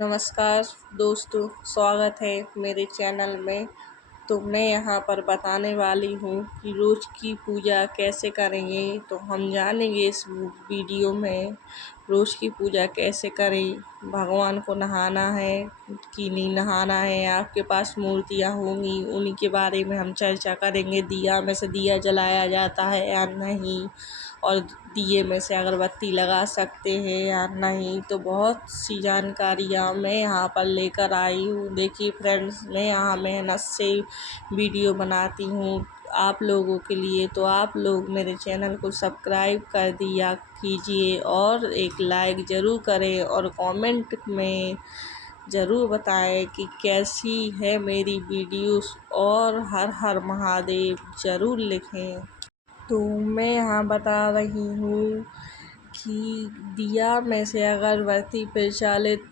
नमस्कार दोस्तों, स्वागत है मेरे चैनल में। तो मैं यहाँ पर बताने वाली हूँ कि रोज़ की पूजा कैसे करेंगे। तो हम जानेंगे इस वीडियो में रोज़ की पूजा कैसे करें। भगवान को नहाना है कि नहीं नहाना है, आपके पास मूर्तियाँ होंगी उन्हीं के बारे में हम चर्चा करेंगे। दिया में से दिया जलाया जाता है या नहीं, और दिए में से अगरबत्ती लगा सकते हैं या नहीं। तो बहुत सी जानकारियाँ मैं यहाँ पर लेकर आई हूँ। देखिए फ्रेंड्स, मैं यहाँ मेहनत से वीडियो बनाती हूँ आप लोगों के लिए। तो आप लोग मेरे चैनल को सब्सक्राइब कर दिया कीजिए और एक लाइक ज़रूर करें और कमेंट में ज़रूर बताएं कि कैसी है मेरी वीडियोस, और हर हर महादेव ज़रूर लिखें। तो मैं यहाँ बता रही हूँ कि दिया में से अगरबत्ती प्रज्वलित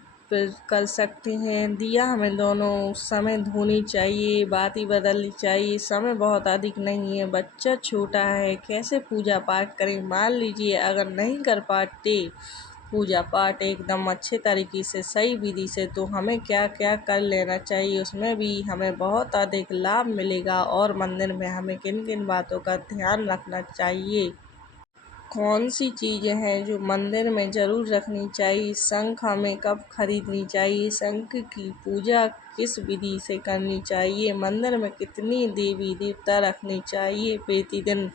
कर सकते हैं। दिया हमें दोनों समय धोनी चाहिए, बाती बदलनी चाहिए। समय बहुत अधिक नहीं है, बच्चा छोटा है, कैसे पूजा पाठ करें। मान लीजिए अगर नहीं कर पाते पूजा पाठ एकदम अच्छे तरीके से सही विधि से, तो हमें क्या क्या कर लेना चाहिए, उसमें भी हमें बहुत अधिक लाभ मिलेगा। और मंदिर में हमें किन किन बातों का ध्यान रखना चाहिए, कौन सी चीज़ें हैं जो मंदिर में ज़रूर रखनी चाहिए। शंख हमें कब खरीदनी चाहिए, शंख की पूजा किस विधि से करनी चाहिए, मंदिर में कितनी देवी देवता रखनी चाहिए, प्रतिदिन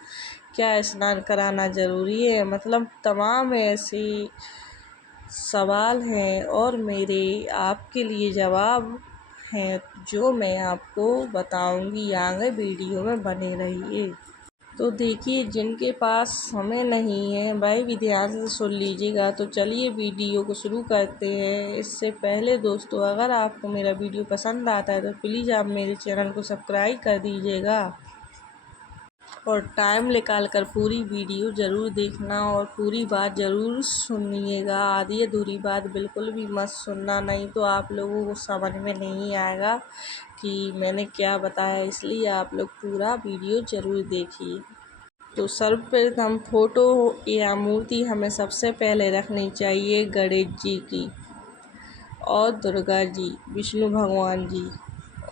क्या स्नान कराना ज़रूरी है। मतलब तमाम ऐसे सवाल हैं और मेरे आपके लिए जवाब हैं जो मैं आपको बताऊंगी। आगे वीडियो में बने रहिए। तो देखिए, जिनके पास समय नहीं है वह भी ध्यान से सुन लीजिएगा। तो चलिए वीडियो को शुरू करते हैं। इससे पहले दोस्तों, अगर आपको मेरा वीडियो पसंद आता है तो प्लीज़ आप मेरे चैनल को सब्सक्राइब कर दीजिएगा और टाइम निकाल कर पूरी वीडियो ज़रूर देखना और पूरी बात ज़रूर सुनिएगा। आधी अधूरी बात बिल्कुल भी मत सुनना, नहीं तो आप लोगों को समझ में नहीं आएगा कि मैंने क्या बताया। इसलिए आप लोग पूरा वीडियो ज़रूर देखिए। तो सर्वप्रथम फ़ोटो या मूर्ति हमें सबसे पहले रखनी चाहिए गणेश जी की, और दुर्गा जी, विष्णु भगवान जी,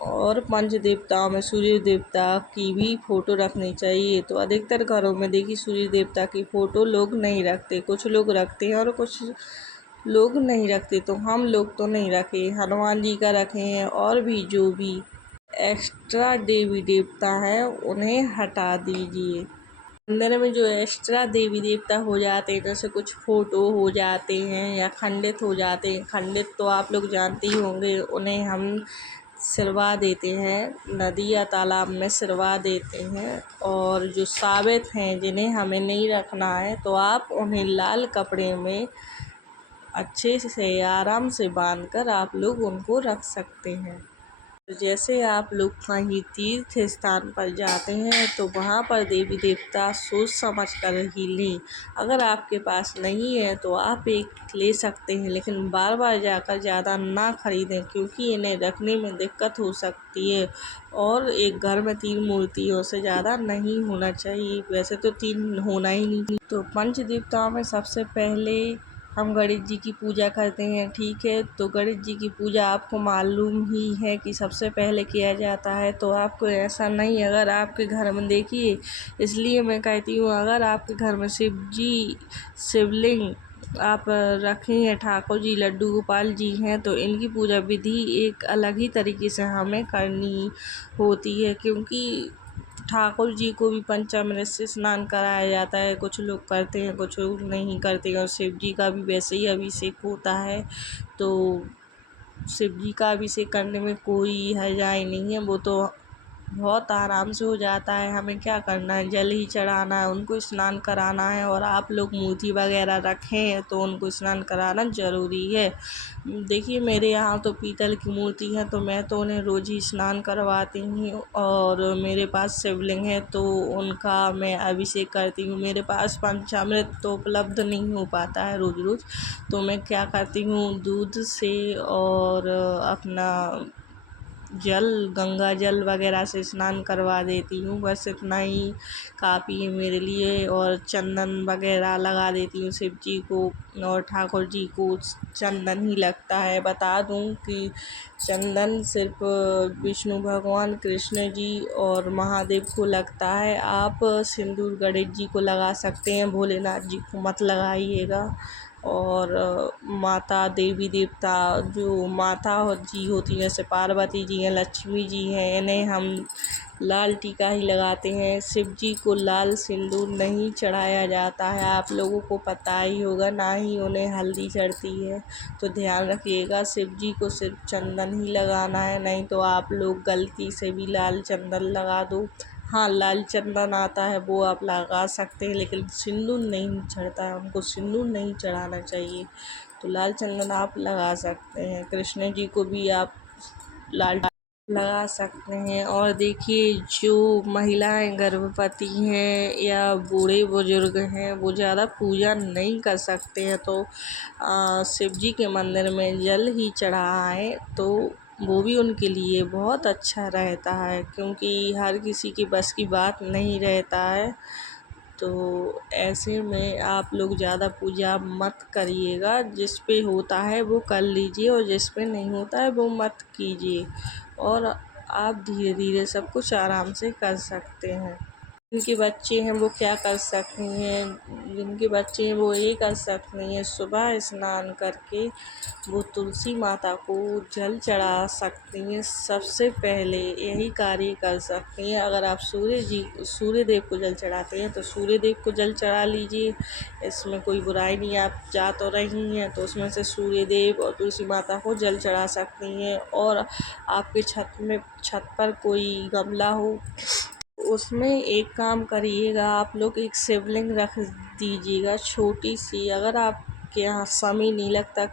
और पंच देवताओं में सूर्य देवता की भी फ़ोटो रखनी चाहिए। तो अधिकतर घरों में देखिए सूर्य देवता की फ़ोटो लोग नहीं रखते, कुछ लोग रखते हैं और कुछ लोग नहीं रखते। तो हम लोग तो नहीं रखे, हनुमान जी का रखे हैं। और भी जो भी एक्स्ट्रा देवी देवता हैं उन्हें हटा दीजिए। मंदिर में जो एक्स्ट्रा देवी देवता हो जाते हैं, जैसे कुछ फ़ोटो हो जाते हैं या खंडित हो जाते हैं, खंडित तो आप लोग जानते ही होंगे, उन्हें हम सिरवा देते हैं, नदी या तालाब में सिरवा देते हैं। और जो साबित हैं जिन्हें हमें नहीं रखना है, तो आप उन्हें लाल कपड़े में अच्छे से आराम से बांधकर आप लोग उनको रख सकते हैं। जैसे आप लोग कहीं तीर्थ स्थान पर जाते हैं तो वहाँ पर देवी देवता सोच समझ कर ही लें। अगर आपके पास नहीं है तो आप एक ले सकते हैं, लेकिन बार बार जाकर ज़्यादा ना खरीदें, क्योंकि इन्हें रखने में दिक्कत हो सकती है। और एक घर में 3 मूर्तियों से ज़्यादा नहीं होना चाहिए, वैसे तो 3 होना ही नहीं। तो पंच देवताओं में सबसे पहले हम गणेश जी की पूजा करते हैं, ठीक है। तो गणेश जी की पूजा आपको मालूम ही है कि सबसे पहले किया जाता है। तो आपको ऐसा नहीं, अगर आपके घर में देखिए, इसलिए मैं कहती हूँ, अगर आपके घर में शिवलिंग आप रखे हैं, ठाकुर जी, लड्डू गोपाल जी हैं, तो इनकी पूजा विधि एक अलग ही तरीके से हमें करनी होती है, क्योंकि ठाकुर जी को भी पंचामृत से स्नान कराया जाता है। कुछ लोग करते हैं, कुछ लोग नहीं करते। और शिव जी का भी वैसे ही अभिषेक होता है। तो शिव जी का अभिषेक करने में कोई हर्जाई नहीं है, वो तो बहुत आराम से हो जाता है। हमें क्या करना है, जल ही चढ़ाना है, उनको स्नान कराना है। और आप लोग मूर्ति वगैरह रखें तो उनको स्नान कराना ज़रूरी है। देखिए, मेरे यहाँ तो पीतल की मूर्ति है, तो मैं तो उन्हें रोज़ ही स्नान करवाती हूँ। और मेरे पास शिवलिंग है तो उनका मैं अभिषेक करती हूँ। मेरे पास पंचामृत तो उपलब्ध नहीं हो पाता है रोज़ रोज़, तो मैं क्या करती हूँ, दूध से और अपना जल गंगा जल वगैरह से स्नान करवा देती हूँ। बस इतना ही काफ़ी है मेरे लिए। और चंदन वगैरह लगा देती हूँ शिव जी को, और ठाकुर जी को चंदन ही लगता है। बता दूँ कि चंदन सिर्फ विष्णु भगवान, कृष्ण जी और महादेव को लगता है। आप सिंदूर गणेश जी को लगा सकते हैं, भोलेनाथ जी को मत लगाइएगा। और माता देवी देवता जो माता जी होती हैं, जैसे पार्वती जी हैं, लक्ष्मी जी हैं, इन्हें हम लाल टीका ही लगाते हैं। शिव जी को लाल सिंदूर नहीं चढ़ाया जाता है, आप लोगों को पता ही होगा, ना ही उन्हें हल्दी चढ़ती है। तो ध्यान रखिएगा, शिव जी को सिर्फ चंदन ही लगाना है, नहीं तो आप लोग गलती से भी लाल चंदन लगा दो। हाँ, लाल चंदन आता है वो आप लगा सकते हैं, लेकिन सिंदूर नहीं चढ़ता है, उनको सिंदूर नहीं चढ़ाना चाहिए। तो लाल चंदन आप लगा सकते हैं। कृष्ण जी को भी आप लाल लगा सकते हैं। और देखिए, जो महिलाएं गर्भवती हैं या बूढ़े बुजुर्ग हैं, वो ज़्यादा पूजा नहीं कर सकते हैं, तो शिव जी के मंदिर में जल ही चढ़ाएं तो वो भी उनके लिए बहुत अच्छा रहता है, क्योंकि हर किसी की बस की बात नहीं रहता है। तो ऐसे में आप लोग ज़्यादा पूजा मत करिएगा, जिस पे होता है वो कर लीजिए, और जिस पे नहीं होता है वो मत कीजिए। और आप धीरे धीरे सब कुछ आराम से कर सकते हैं। जिनके बच्चे हैं वो क्या कर सकती हैं, जिनके बच्चे हैं वो ये कर सकती हैं, सुबह स्नान करके वो तुलसी माता को जल चढ़ा सकती हैं। सबसे पहले यही कार्य कर सकती हैं। अगर आप सूर्य देव को जल चढ़ाते हैं तो सूर्य देव को जल चढ़ा लीजिए, इसमें कोई बुराई नहीं है। आप जा तो रही हैं तो उसमें से सूर्य देव और तुलसी माता को जल चढ़ा सकती हैं। और आपके छत पर कोई गमला हो, उसमें एक काम करिएगा, आप लोग एक शिवलिंग रख दीजिएगा छोटी सी। अगर आपके यहाँ समय नहीं लगता,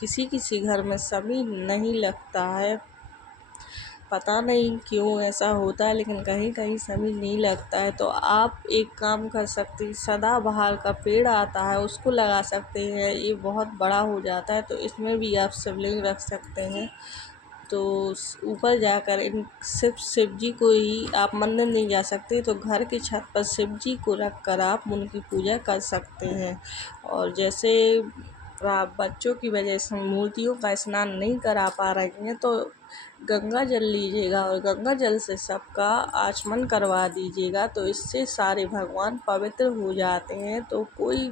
किसी किसी घर में समय नहीं लगता है, पता नहीं क्यों ऐसा होता है, लेकिन कहीं कहीं समय नहीं लगता है, तो आप एक काम कर सकते हैं, सदाबहार का पेड़ आता है उसको लगा सकते हैं। ये बहुत बड़ा हो जाता है, तो इसमें भी आप शिवलिंग रख सकते हैं। तो ऊपर जाकर इन सिर्फ शिव जी को ही, आप मंदिर नहीं जा सकते तो घर की छत पर शिव जी को रख कर आप उनकी पूजा कर सकते हैं। और जैसे आप बच्चों की वजह से मूर्तियों का स्नान नहीं करा पा रही हैं, तो गंगा जल लीजिएगा और गंगा जल से सबका आचमन करवा दीजिएगा, तो इससे सारे भगवान पवित्र हो जाते हैं, तो कोई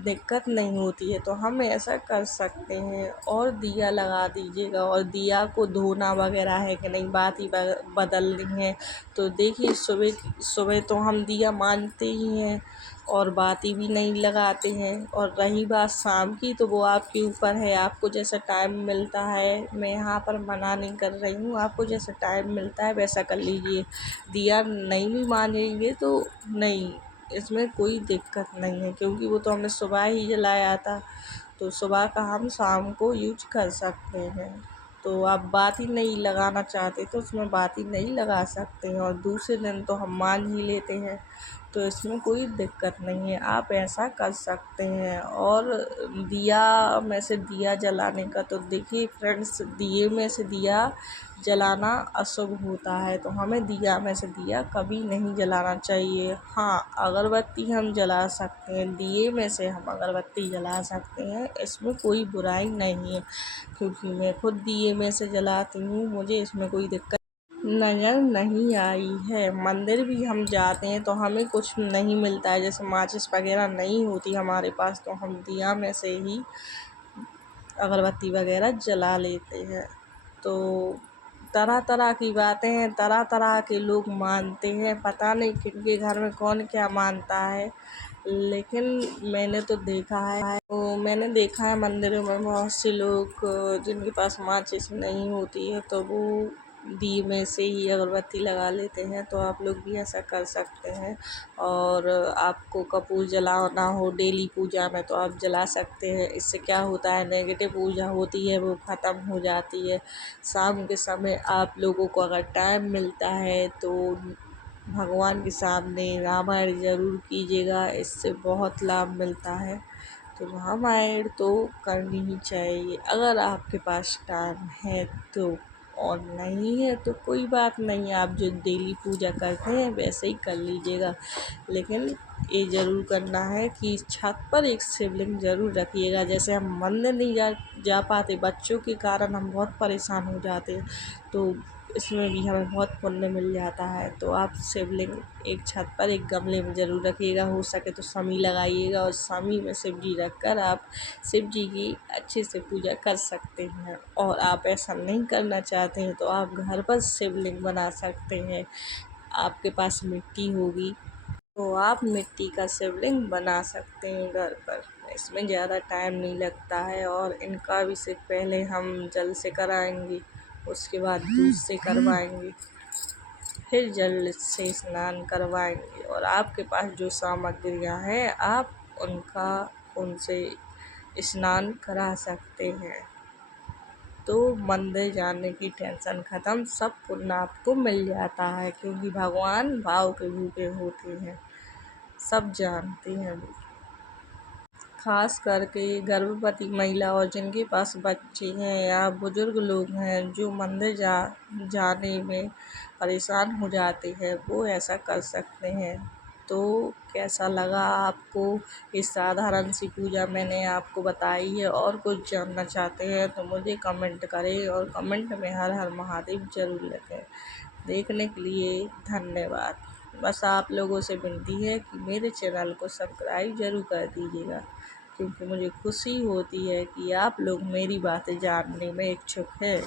दिक्कत नहीं होती है। तो हम ऐसा कर सकते हैं। और दिया लगा दीजिएगा, और दिया को धोना वगैरह है कि नहीं, बात ही बदलनी है। तो देखिए, सुबह सुबह तो हम दिया मानते ही हैं और बाती भी नहीं लगाते हैं। और रही बात शाम की, तो वो आपके ऊपर है, आपको जैसा टाइम मिलता है। मैं यहाँ पर मना नहीं कर रही हूँ, आपको जैसा टाइम मिलता है वैसा कर लीजिए। दिया नहीं भी मानेंगे तो नहीं, इसमें कोई दिक्कत नहीं है, क्योंकि वो तो हमने सुबह ही जलाया था, तो सुबह का हम शाम को यूज कर सकते हैं। तो आप बाती नहीं लगाना चाहते तो उसमें बाती नहीं लगा सकते हैं, और दूसरे दिन तो हम मान ही लेते हैं, तो इसमें कोई दिक्कत नहीं है, आप ऐसा कर सकते हैं। और दिया में से दिया जलाने का, तो देखिए फ्रेंड्स, दिए में से दिया जलाना अशुभ होता है, तो हमें दिया में से दिया कभी नहीं जलाना चाहिए। हाँ, अगरबत्ती हम जला सकते हैं, दिए में से हम अगरबत्ती जला सकते हैं, इसमें कोई बुराई नहीं है, क्योंकि मैं खुद दिए में से जलाती हूँ, मुझे इसमें कोई दिक्कत नज़र नहीं आई है। मंदिर भी हम जाते हैं तो हमें कुछ नहीं मिलता है, जैसे माचिस वगैरह नहीं होती हमारे पास, तो हम दिया में से ही अगरबत्ती वगैरह जला लेते हैं। तो तरह तरह की बातें हैं, तरह तरह के लोग मानते हैं, पता नहीं किनके घर में कौन क्या मानता है, लेकिन मैंने देखा है मंदिरों में बहुत से लोग जिनके पास माचिस नहीं होती है, तो वो दिए में से ही अगरबत्ती लगा लेते हैं। तो आप लोग भी ऐसा कर सकते हैं। और आपको कपूर जलाना हो डेली पूजा में तो आप जला सकते हैं। इससे क्या होता है, नेगेटिव ऊर्जा होती है वो ख़त्म हो जाती है। शाम के समय आप लोगों को अगर टाइम मिलता है तो भगवान के सामने रामायण ज़रूर कीजिएगा, इससे बहुत लाभ मिलता है। तो रामायण तो करनी ही चाहिए अगर आपके पास टाइम है तो। और नहीं है तो कोई बात नहीं, आप जो डेली पूजा करते हैं वैसे ही कर लीजिएगा। लेकिन ये ज़रूर करना है कि छत पर एक शिवलिंग ज़रूर रखिएगा। जैसे हम मंदिर नहीं जा पाते, बच्चों के कारण हम बहुत परेशान हो जाते हैं, तो इसमें भी हमें बहुत पुण्य मिल जाता है। तो आप शिवलिंग एक छत पर एक गमले में ज़रूर रखिएगा। हो सके तो समी लगाइएगा और समी में शिव जी रख कर आप शिव जी की अच्छे से पूजा कर सकते हैं। और आप ऐसा नहीं करना चाहते हैं तो आप घर पर शिवलिंग बना सकते हैं। आपके पास मिट्टी होगी तो आप मिट्टी का शिवलिंग बना सकते हैं घर पर। इसमें ज़्यादा टाइम नहीं लगता है और इनका अभिषेक पहले हम जल से कराएंगे, उसके बाद दूध से करवाएंगे, फिर जल से स्नान करवाएंगे। और आपके पास जो सामग्रियां हैं आप उनसे स्नान करा सकते हैं। तो मंदिर जाने की टेंशन ख़त्म, सब पुण्य आपको मिल जाता है, क्योंकि भगवान भाव के भूखे होते हैं, सब जानते हैं वो। खास करके गर्भवती महिला और जिनके पास बच्चे हैं या बुजुर्ग लोग हैं जो मंदिर जाने में परेशान हो जाते हैं, वो ऐसा कर सकते हैं। तो कैसा लगा आपको? इस साधारण सी पूजा मैंने आपको बताई है। और कुछ जानना चाहते हैं तो मुझे कमेंट करें और कमेंट में हर हर महादेव ज़रूर लिखें। देखने के लिए धन्यवाद। बस आप लोगों से विनती है कि मेरे चैनल को सब्सक्राइब ज़रूर कर दीजिएगा, क्योंकि मुझे खुशी होती है कि आप लोग मेरी बातें जानने में इच्छुक हैं।